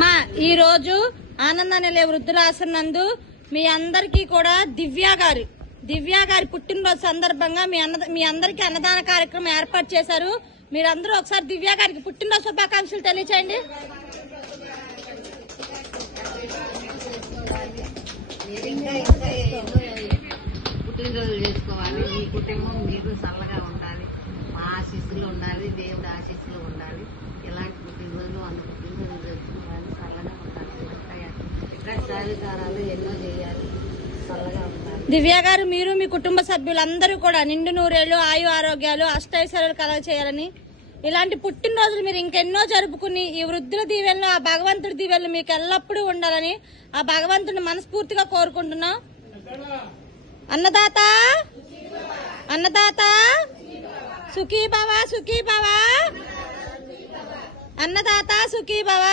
మా ఈ రోజు ఆనంద నిలయ వృద్ధులాశ్రమం నందు మీ అందరికీ కూడా దివ్య గారి పుట్టినరోజు సందర్భంగా మీ అందరికీ అన్నదాన కార్యక్రమం ఏర్పాటు చేశారు. మీరందరూ ఒకసారి దివ్య గారికి పుట్టినరోజు శుభాకాంక్షలు తెలియచేయండి. పుట్టినరోజు చేసుకోవాలి. మీ కుటుంబం మీకు చల్లగా ఉండాలి, మా ఆశీస్సులు ఉండాలి, దేవుడి ఆశీస్సులు ఉండాలి. ఇలాంటి పుట్టినరోజులు పుట్టినరోజులు జరుపుకోవాలి, చల్లగా ఉండాలి. ఇక్కడ సాధికారాలు ఎన్నో చేయాలి, చల్లగా ఉండాలి. దివ్య గారు, మీరు మీ కుటుంబ సభ్యులందరూ కూడా నిండు నూరేళ్లు ఆయు ఆరోగ్యాలు అష్టైశ్వర్యాలు కలగ చేయాలని, ఇలాంటి పుట్టినరోజులు మీరు ఇంకెన్నో జరుపుకుని ఈ వృద్ధుల దీవెనలు ఆ భగవంతుడి దీవెనలు మీకు ఎల్లప్పుడూ ఉండాలని ఆ భగవంతుడిని మనస్ఫూర్తిగా కోరుకుంటున్నాం. అన్నదాత సుఖీ భవ, సుఖీ భవ. అన్నదాత సుఖీ భవ.